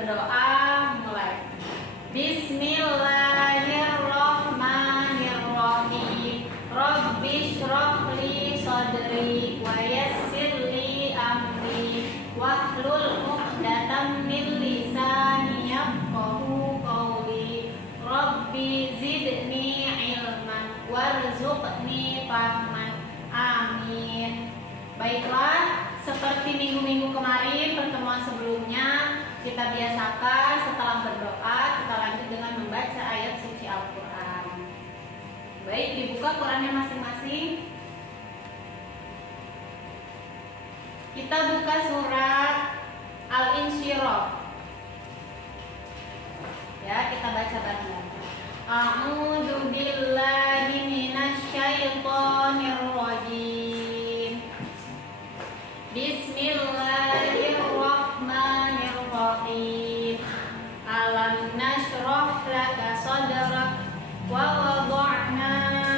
berdoa, mulai. Bismillahirrahmanirrahim. Rabbi shrah li sadri wa yassir li amri wahlul 'uqdatam min lisani yafqahu qawli. Rabbi zidni ilman warzuqni fahman. Amin. Baiklah, seperti minggu-minggu kemarin, pertemuan sebelumnya, kita biasakan setelah berdoa kita lanjut dengan membaca ayat suci Al-Quran. Baik, dibuka Qurannya masing-masing. Kita buka surat Al-Insyirah. Ya, kita baca bareng-bareng. A'udzu billahi minasy syaithanir rajim. Bismillahirrahmanirrahim. Alam nashrah laka sadrak wa wada'na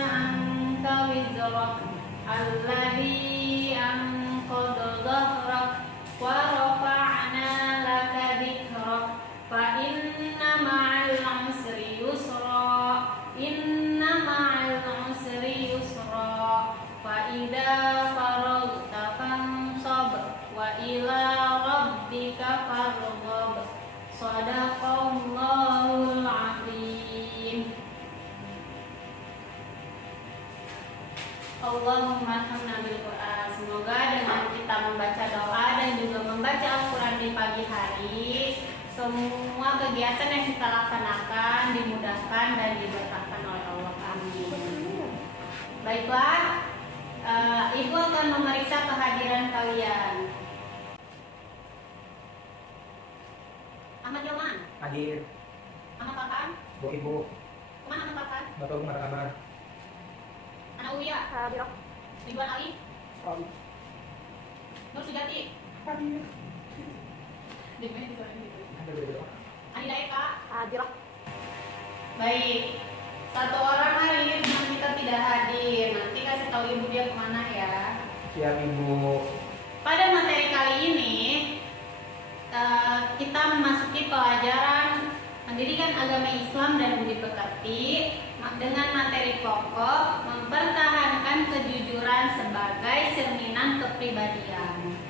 anka wizrak alladhi anqadha dhahrak wa rafa'na laka dhikrak fa inna ma'al usri yusra inna ma'al usri yusra fa idza faragta fansab wa ila rabbika farghab. Shadaqallahul azim. Allahumma hamna bil Qur'an. Semoga dengan kita membaca doa dan juga membaca Al-Quran di pagi hari, semua kegiatan yang kita laksanakan dimudahkan dan diberkahkan oleh Allah. Amin. Baiklah, Ibu akan memeriksa kehadiran kalian. Ahmad Yoman. Hadir. Ahmad Farhan. Bu Ibu. Kemana Ahmad Farhan? Bapak Umar Kamar. Anak Uya. Hadir. Ridwan Ali. Hadir. Nur Sujati. Hadir. Dimana di suara itu? Hadir. Anida Eka. Hadir. Baik. Satu orang hari ini teman kita tidak hadir. Nanti kasih tahu ibu dia kemana ya. Siap Ibu. Pada materi kali ini kita memasuki pelajaran pendidikan agama Islam dan budi pekerti dengan materi pokok mempertahankan kejujuran sebagai cerminan kepribadian.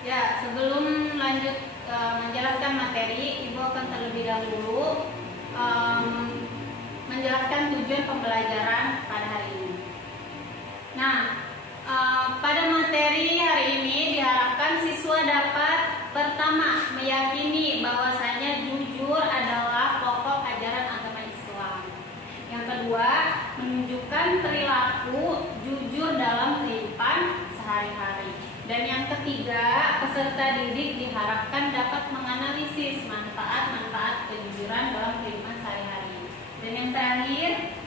Ya, sebelum lanjut menjelaskan materi, Ibu akan terlebih dahulu menjelaskan tujuan pembelajaran pada hari ini. Nah, pada materi hari ini diharapkan siswa dapat pertama meyakini bahwasanya jujur adalah pokok ajaran agama Islam. Yang kedua, menunjukkan perilaku jujur dalam kehidupan sehari-hari. Dan yang ketiga, peserta didik diharapkan dapat menganalisis manfaat-manfaat kejujuran dalam kehidupan sehari-hari. Dan yang terakhir,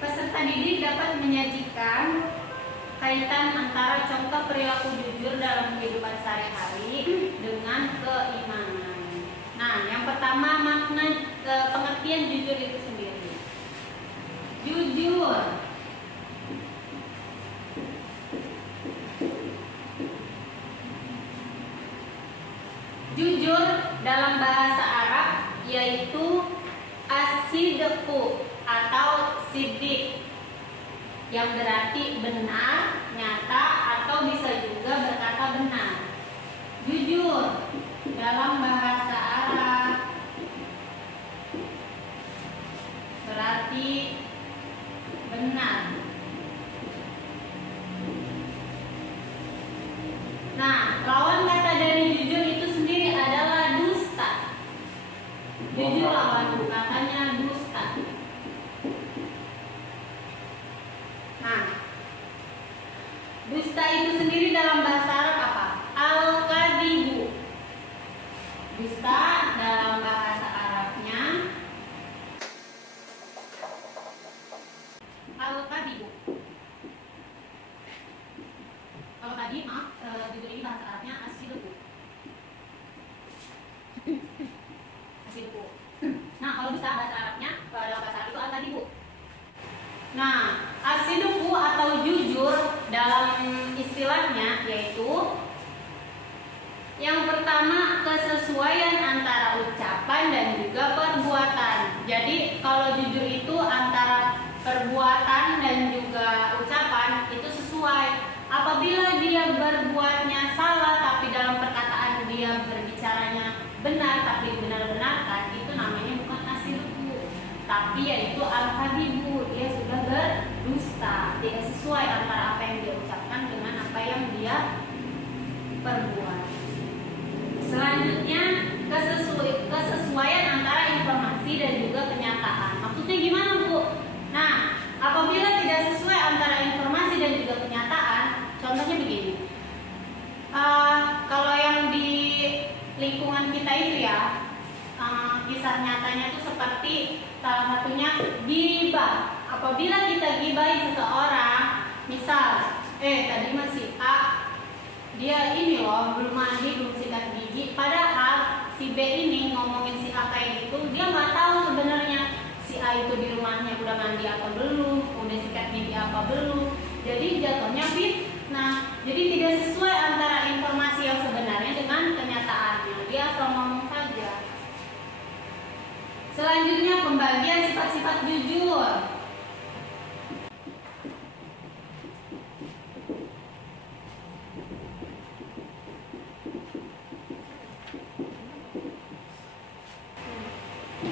peserta didik dapat menyajikan kaitan antara contoh perilaku jujur dalam kehidupan sehari-hari dengan keimanan. Nah, yang pertama makna pengertian jujur itu sendiri. Jujur dalam bahasa Arab yaitu as-sidqu atau siddiq, yang berarti benar, nyata, atau bisa juga berkata benar. Jujur dalam bahasa Arab berarti benar. Nah, lawan kata dari jujur itu sendiri adalah dusta. Jujur lawan katanya dusta. Nah, dusta itu sendiri dalam bahasa Arab apa? Al-kadibu. Dusta dalam bahasa Arabnya al-kadibu. Kalau tadi maaf, jujur ini bahasa Arabnya as-sidqu. As-sidqu. kesesuaian antara ucapan dan juga perbuatan. Jadi kalau jujur itu antara perbuatan dan juga ucapan itu sesuai. Apabila dia berbuatnya salah tapi dalam perkataan dia berbicaranya benar tapi benar-benarkan, itu namanya bukan asidku, tapi yaitu al-kadibu, dia sudah berdusta, tidak sesuai antara apa yang dia ucapkan dengan apa yang dia perbuat. Selanjutnya kesesuaian antara informasi dan juga kenyataan. Maksudnya gimana, Bu? Nah, apabila tidak sesuai antara informasi dan juga kenyataan, contohnya begini. Kalau yang di lingkungan kita itu ya, kisah nyatanya itu seperti salah satunya gibah. Apabila kita gibahi seseorang, misal, tadi masih A, dia ini loh belum mandi, belum sikat gigi, padahal si B ini ngomongin si A kayak gitu, dia nggak tahu sebenarnya si A itu di rumahnya udah mandi apa belum, udah sikat gigi apa belum. Jadi jatuhnya fitnah. Jadi tidak sesuai antara informasi yang sebenarnya dengan kenyataannya. Dia asal ngomong saja. Selanjutnya pembagian sifat-sifat jujur.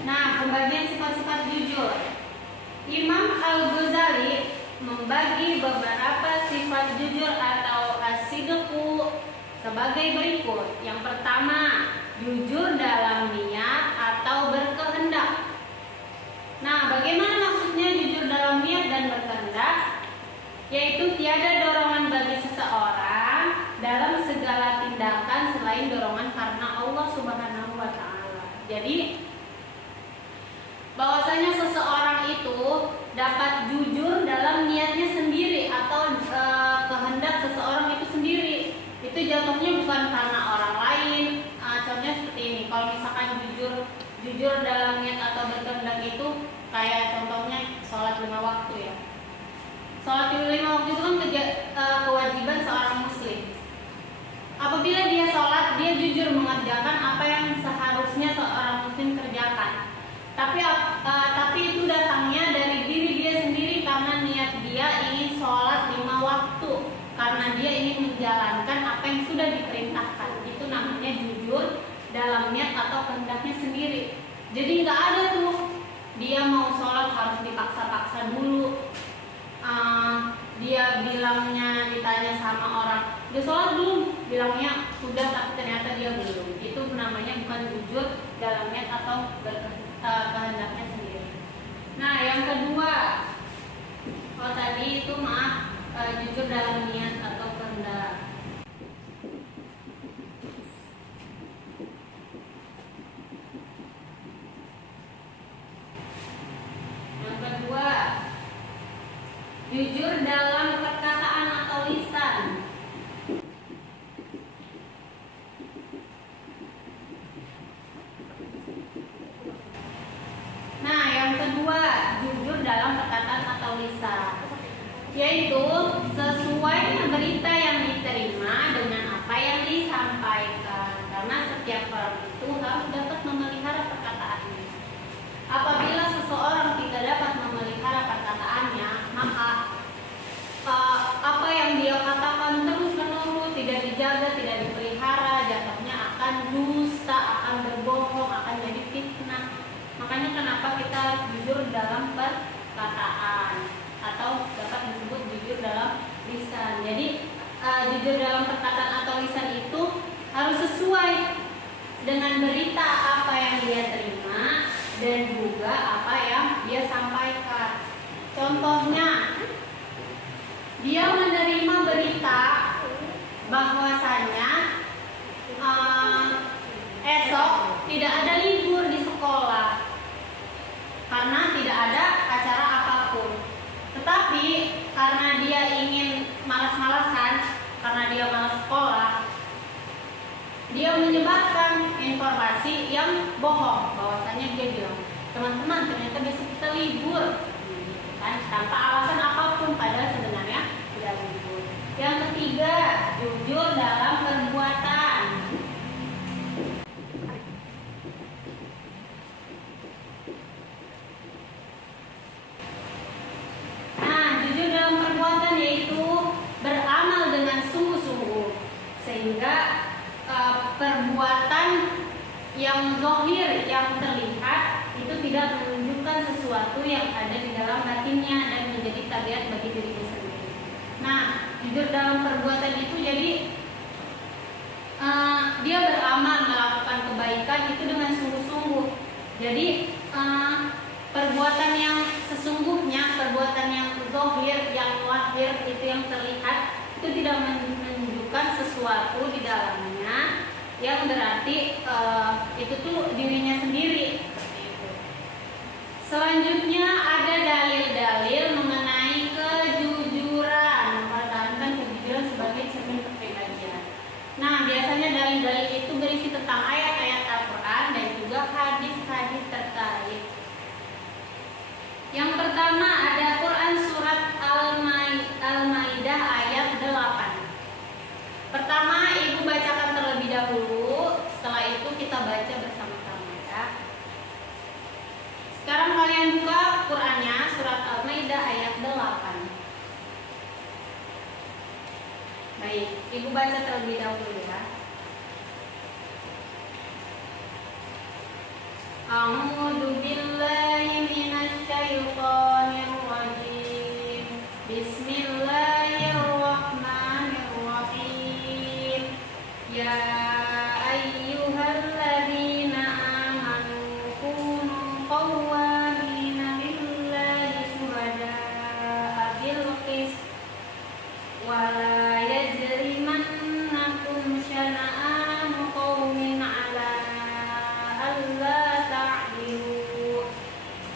Nah, pembagian sifat-sifat jujur. Imam Al-Ghazali membagi beberapa sifat jujur atau as-sidqu sebagai berikut. Yang pertama, jujur dalam niat atau berkehendak. Nah, bagaimana maksudnya jujur dalam niat dan berkehendak? Yaitu tiada dorongan bagi seseorang dalam segala tindakan selain dorongan karena Allah Subhanahu wa Ta'ala. Jadi bahwasanya seseorang itu dapat jujur dalam niatnya sendiri atau kehendak seseorang itu sendiri. Itu jatuhnya bukan karena orang lain. Contohnya seperti ini. Kalau misalkan jujur dalam niat atau berkehendak itu kayak contohnya sholat 5 waktu ya. Sholat 5 waktu itu kan kewajiban seorang muslim. Apabila dia sholat, dia jujur mengerjakan apa yang seharusnya seorang muslim kerjakan. Tapi itu datangnya dari diri dia sendiri karena niat dia ingin sholat 5 waktu, karena dia ingin menjalankan apa yang sudah diperintahkan. Itu namanya jujur dalam niat atau kehendaknya sendiri. Jadi nggak ada tuh dia mau sholat harus dipaksa-paksa dulu. Dia bilangnya, ditanya sama orang, udah sholat belum? Bilangnya sudah, tapi ternyata dia belum. Itu namanya bukan jujur dalam niat atau kehendaknya sendiri. Nah, yang kedua, tadi itu jujur dalam niat atau kehendak. Yang kedua, jujur dalam perkataan atau lisan. Nah, yang kedua, jujur dalam perkataan atau lisan, yaitu sesuai berita yang diterima dengan apa yang disampaikan. Karena setiap orang itu harus dapat memelihara perkataannya. Apabila seseorang tidak dapat memelihara perkataannya, maka apa yang dia katakan terus-menerus tidak dijaga, tidak dipelihara, jatuhnya akan dusta, akan berbohong, akan jadi fitnah. Makanya kenapa kita harus jujur dalam perkataan atau dapat disebut jujur dalam lisan. Jadi jujur dalam perkataan atau lisan itu harus sesuai dengan berita apa yang dia terima dan juga apa yang dia sampaikan. Contohnya, dia menerima berita bahwasanya esok tidak ada libur di sekolah karena tidak ada acara apapun. Tetapi karena dia ingin malas-malasan, karena dia malas sekolah, dia menyebarkan informasi yang bohong bahwasanya dia bilang, teman-teman ternyata besok kita libur, kan, tanpa alasan apapun, padahal sebenarnya tidak libur. Yang ketiga, jujur dalam perbuatan. yang ada di dalam batinnya dan menjadi tabiat bagi dirinya sendiri. Nah, jujur dalam perbuatan itu jadi dia beramal melakukan kebaikan itu dengan sungguh-sungguh. Jadi perbuatan yang sesungguhnya, perbuatan yang zahir, yang lahir itu yang terlihat itu tidak menunjukkan sesuatu di dalamnya yang berarti itu tuh dirinya sendiri. Seperti itu. Selanjutnya ada dalil-dalil mengenai kejujuran, mempertahankan kejujuran sebagai cermin kepribadian. Nah, biasanya dalil-dalil itu berisi tentang ayat-ayat Al-Quran dan juga hadis-hadis terkait. Yang pertama ada Quran surat Al-Maidah ayat 8. Pertama ibu bacakan terlebih dahulu, setelah itu kita baca bersama-sama ya. Sekarang kalian buka Qurannya surat Al-Maidah ayat 8. Baik, ibu baca terlebih dahulu ya. A'udzu billahi minasy syaithanir rajim. Bismillahirrahmanirrahim. Ya ayyuhalladzina amanu kunu qawwamina lillahi syuhada'a bil qist wa la yajrimannakum syana'anu qaumin 'ala alla ta'dilu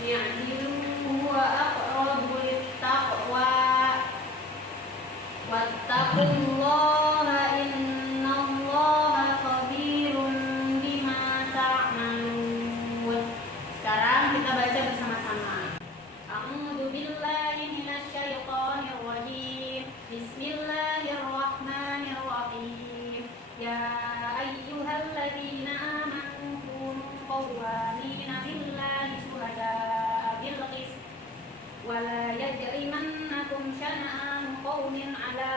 i'dilu huwa aqrabu lit-taqwa wattaqullaha innallaha khabirun bima ta'malun. Sekarang kita baca bersama-sama. A'udzu billahi minasy syaithanir rajim. Bismillahirrahmanirrahim. Ya ayyuhalladzina amanu kunu qawwamina lillahi syuhada'a bil qist wa la yajrimannakum syana'anu qaumin 'ala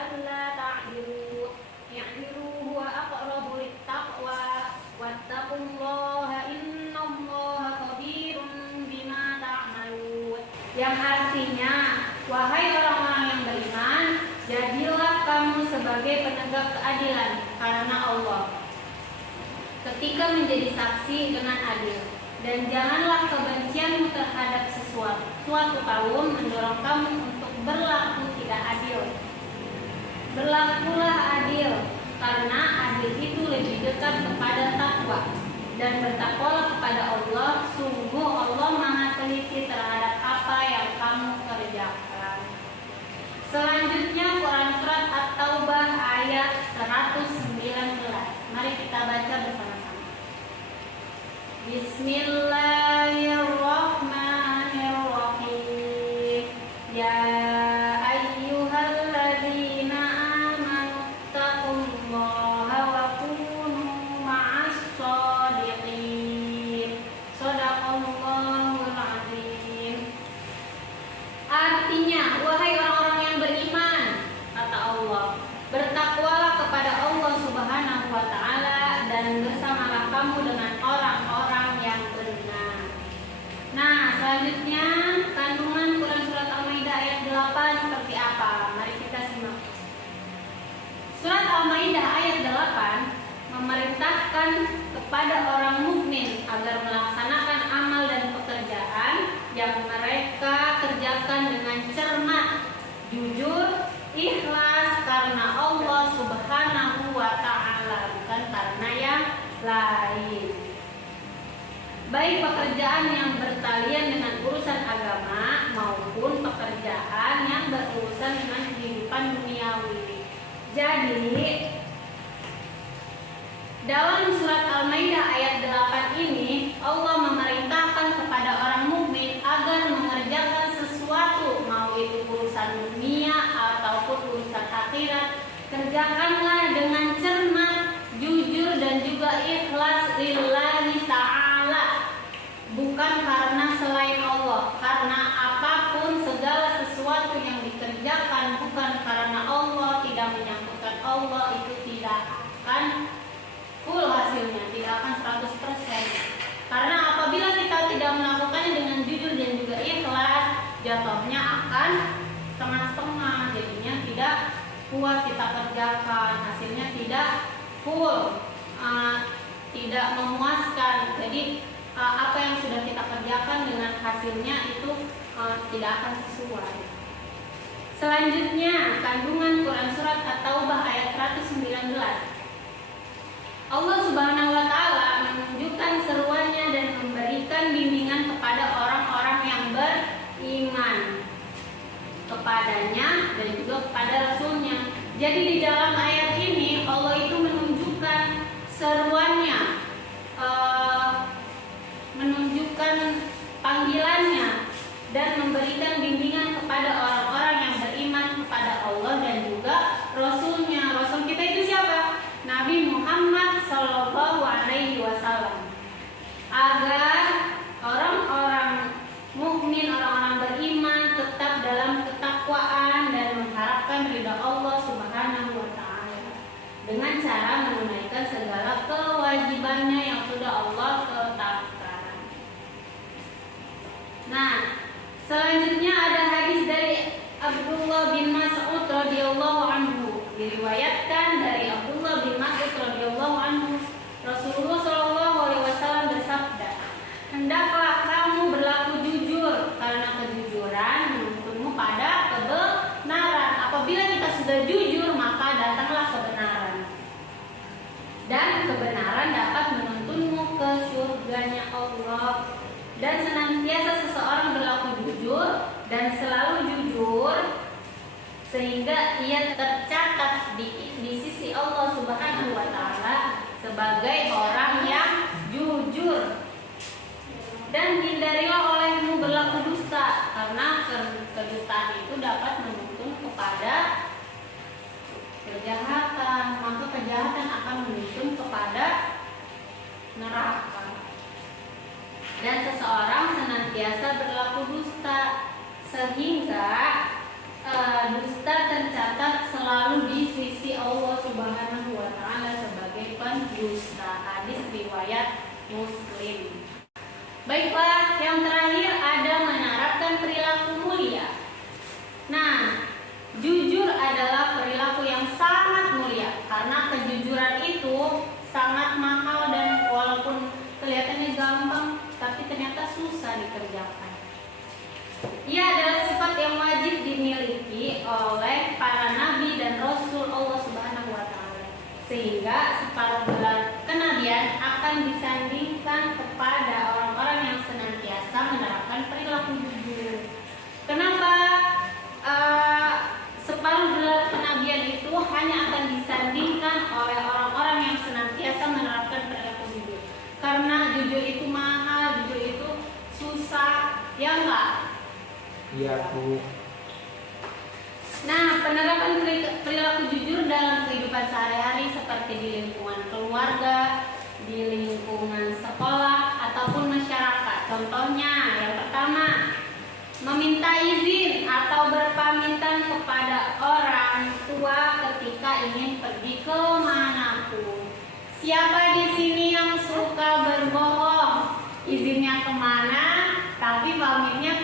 alla ta'dilu i'dilu huwa aqrabu lit-taqwa wattaqullaha innallaha khabirun bima ta'malun. Yang artinya, wahai orang-orang yang beriman, jadilah kamu sebagai penegak keadilan karena Allah ketika menjadi saksi dengan adil, dan janganlah kebencianmu terhadap suatu kaum mendorong kamu untuk berlaku tidak adil. Berlakulah adil, karena adil itu lebih dekat kepada takwa, dan bertakwalah kepada Allah. Sungguh Allah Maha teliti terhadap apa yang kamu kerjakan. Selanjutnya Quran surat At-Taubah ayat 119. Mari kita baca bersama-sama. Bismillahirrahmanirrahim. Ya ayyuhalladzina amanu taqullaha wa kunu ma'as shadiqin. Shadaqallahul azim. Artinya, wahai orang-orang yang beriman, kata Allah, bertakwalah kepada Allah Subhanahu wa ta'ala dan bersamalah kamu dengan orang-orang yang benar. Nah, selanjutnya kandungan Quran surat Al-Maidah ayat 8 seperti apa? Mari kita simak. Surat Al-Maidah ayat 8 memerintahkan kepada orang mukmin agar melaksanakan amal dan pekerjaan yang mereka kerjakan dengan cermat, jujur, ikhlas karena Allah Subhanahu wa ta'ala, bukan karena yang lain. Baik pekerjaan yang bertalian dengan urusan agama maupun pekerjaan yang berurusan dengan kehidupan duniawi. Jadi dalam surat Al-Maidah ayat 8 ini Allah memerintahkan kepada orang mukmin agar mengerjakan sesuatu, mau itu urusan dunia ataupun urusan akhirat, kerjakanlah dengan cermat, jujur dan juga ikhlas lillahi ta'ala, bukan karena selain Allah. Karena apapun segala sesuatu yang dikerjakan bukan karena Allah, tidak menyangkutkan Allah, itu tidak akan full hasilnya, tidak akan 100%. Karena apabila kita tidak melakukannya dengan jujur dan juga puas kita kerjakan, hasilnya tidak full, tidak memuaskan. Jadi apa yang sudah kita kerjakan dengan hasilnya itu tidak akan sesuai. Selanjutnya, kandungan Quran Surat At-Taubah ayat 119. Allah Subhanahu wa Ta'ala menunjukkan seruannya dan memberikan bimbingan kepada orang-orang yang beriman kepadanya dan juga kepada Rasulnya. Jadi di dalam ayat ini Allah itu menunjukkan seruannya, menunjukkan panggilannya dan memberikan bimbingan kepada orang-orang yang beriman kepada Allah dan juga Rasulnya. Rasul kita itu siapa? Nabi Muhammad Sallallahu Alaihi Wasallam. Agar orang-orang mukmin, orang-orang beriman tetap dalam ketakwaan dan mengharapkan ridha Allah Subhanahu Wa Taala dengan cara menunaikan segala kewajibannya yang sudah Allah tetapkan. Nah, selanjutnya ada hadis dari Abdullah bin Mas'ud radhiyallahu anhu. Diriwayatkan dari Abdullah bin Mas'ud radhiyallahu anhu, Rasulullah shallallahu alaihi wasallam bersabda, "Hendaklah kamu berlaku jujur karena kejujuran menuntunmu pada kebenaran. Apabila kita sudah jujur, maka datanglah kebenaran. Dan kebenaran dapat menuntunmu ke surganya Allah." Dan senantiasa seseorang berlaku jujur dan selalu jujur sehingga ia tercatat di sisi Allah Subhanahu wa Ta'ala sebagai orang yang jujur. Dan hindarilah olehmu berlaku dusta, karena kedustaan itu dapat menuntun kepada kejahatan, maka kejahatan akan menuntun kepada neraka. Dan seseorang senantiasa berlaku dusta sehingga dusta tercatat selalu di sisi Allah Subhanahu wa Ta'ala sebagai pendusta. Hadis riwayat Muslim. Baiklah, yang terakhir ada menerapkan perilaku mulia. Nah, jujur adalah perilaku yang sangat mulia karena kejujuran itu sangat mahal dan walaupun kelihatannya gampang tapi ternyata susah dikerjakan. Ia adalah sifat yang wajib dimiliki oleh para nabi dan rasul Allah Subhanahu wa Ta'ala, sehingga separuh gelar kenabian akan disandingkan kepada orang-orang yang senantiasa menerapkan perilaku jujur. Kenapa separuh gelar kenabian itu hanya akan disandingkan oleh orang-orang yang senantiasa menerapkan perilaku jujur? Karena jujur itu mahal, jujur itu susah, ya enggak? Iya, Bu. Nah, penerapan perilaku jujur dalam kehidupan sehari-hari seperti di lingkungan keluarga, di lingkungan sekolah, ataupun masyarakat. Contohnya, yang pertama, meminta izin atau berpamitan kepada orang tua ketika ingin pergi kemanapun. Siapa di sini yang suka berbohong? Izinnya kemana, tapi pamitnya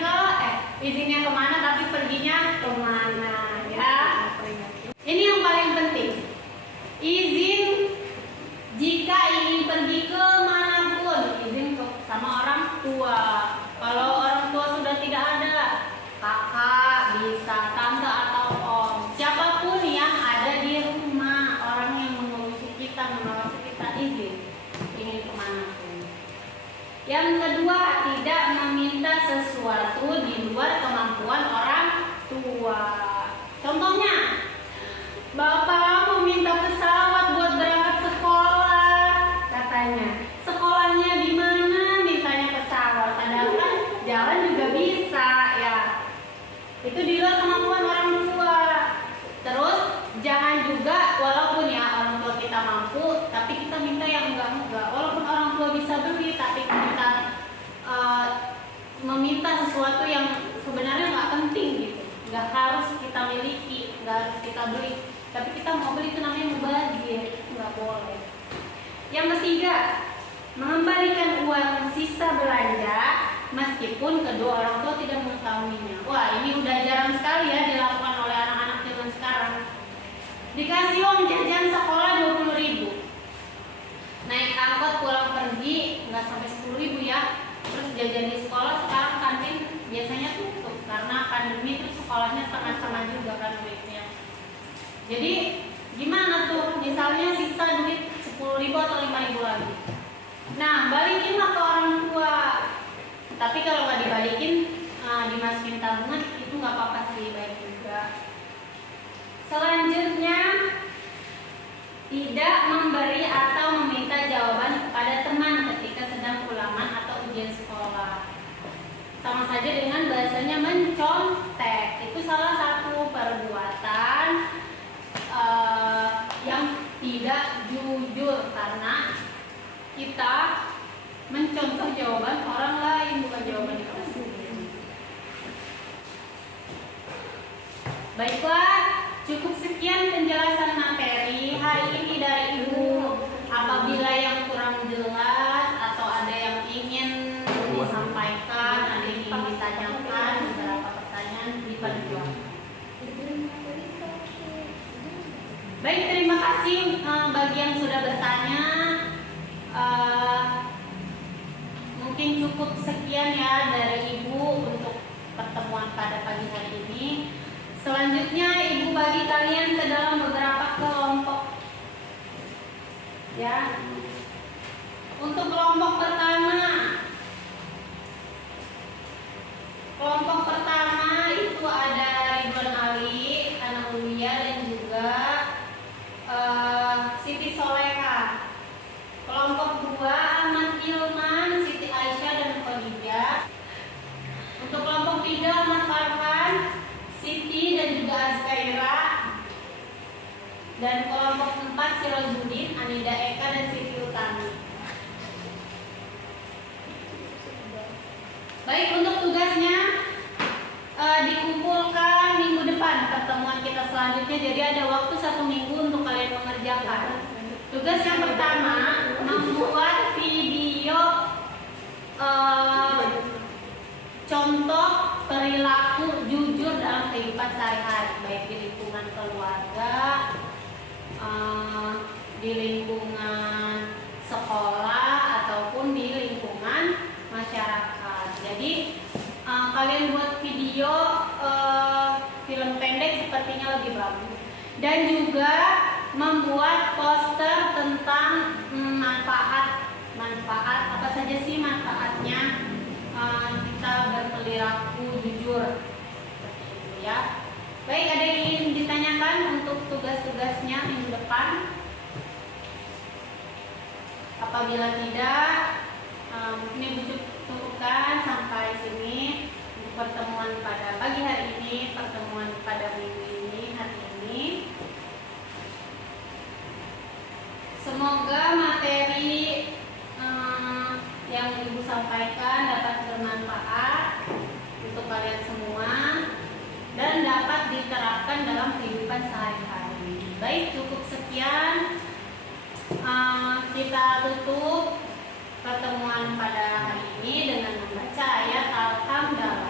izinnya kemana tapi perginya kemana, ya? Ini yang paling penting. Izin jika ingin pergi kemanapun, izin sama orang tua. Kalau orang tua sudah tidak ada, kakak bisa, tante atau om, siapapun yang ada di rumah, orang yang mengawasi kita izin ingin kemanapun. Yang kedua, tidak meminta sesuatu di luar kemampuan orang tua. Contohnya, Bapak mau minta pesawat buat berangkat sekolah, katanya. Sekolahnya di mana? Mintanya pesawat. Padahal kan jalan juga bisa, ya. Itu di luar kemampuan orang tua. Terus jangan juga, walaupun ya orang tua kita mampu, tapi kita minta yang enggak. Walaupun orang tua bisa beli, tapi kita meminta sesuatu yang sebenarnya nggak penting gitu, nggak harus kita miliki, nggak harus kita beli, tapi kita mau beli itu namanya mubazir, nggak boleh. Yang ketiga, mengembalikan uang sisa belanja meskipun kedua orang tua tidak mengetahuinya. Wah, ini udah jarang sekali ya dilakukan oleh anak-anak zaman sekarang. Jadi gimana tuh? Misalnya sisa duit 10.000 atau 5.000 lagi. Nah, balikinlah ke orang tua. Tapi kalau nggak dibalikin, dimasukin tabungan itu nggak apa-apa sih, baik juga. Selanjutnya, tidak memberi atau meminta jawaban kepada teman ketika sedang ulangan atau ujian sekolah. Sama saja dengan bahasanya mencontek. Itu salah satu perbuatan yang tidak jujur karena kita mencontoh jawaban orang lain, bukan jawaban kita sendiri. Baiklah, cukup sekian penjelasan materi hari ini dari Ibu. Apabila yang kurang jelas atau ada yang ingin disampaikan, ada yang ingin ditanyakan, beberapa pertanyaan diperjuangkan. Baik, terima kasih bagi yang sudah bertanya. Mungkin cukup sekian ya dari Ibu untuk pertemuan pada pagi hari ini. Selanjutnya Ibu bagi kalian ke dalam beberapa kelompok. Ya. Untuk kelompok pertama. Kelompok pertama itu ada Ridwan Ali, Ana Ulia dan juga Siti Soleha. Kelompok 2 Ahmad Ilman, Siti Aisyah dan Khadijah. Untuk kelompok 3 Ahmad Farhan, Siti dan juga Azkaira. Dan kelompok 4 Sirozudin, Anida Eka dan Siti Utami. Baik, untuk tugasnya dikumpulkan minggu depan pertemuan kita selanjutnya. Jadi ada waktu 1 minggu untuk kalian mengerjakan. Tugas yang pertama, membuat video contoh perilaku jujur dalam kehidupan sehari-hari, baik di lingkungan keluarga, di lingkungan sekolah ataupun di lingkungan masyarakat. Jadi kalian buat video film pendek sepertinya lebih bagus. Dan juga membuat poster tentang manfaat apa saja sih manfaatnya kita berperilaku jujur seperti itu ya. Baik, ada yang ingin ditanyakan untuk tugas-tugasnya minggu depan? Apabila tidak, mungkin Ibu cukupkan sampai sini untuk pertemuan pada pagi hari ini, pertemuan pada minggu ini, hari ini. Semoga materi yang Ibu sampaikan dapat bermanfaat untuk kalian semua dan dapat diterapkan dalam kehidupan sehari-hari. Baik, cukup sekian. Kita tutup pertemuan pada hari ini dengan membaca ayat Al-Hamdalillah.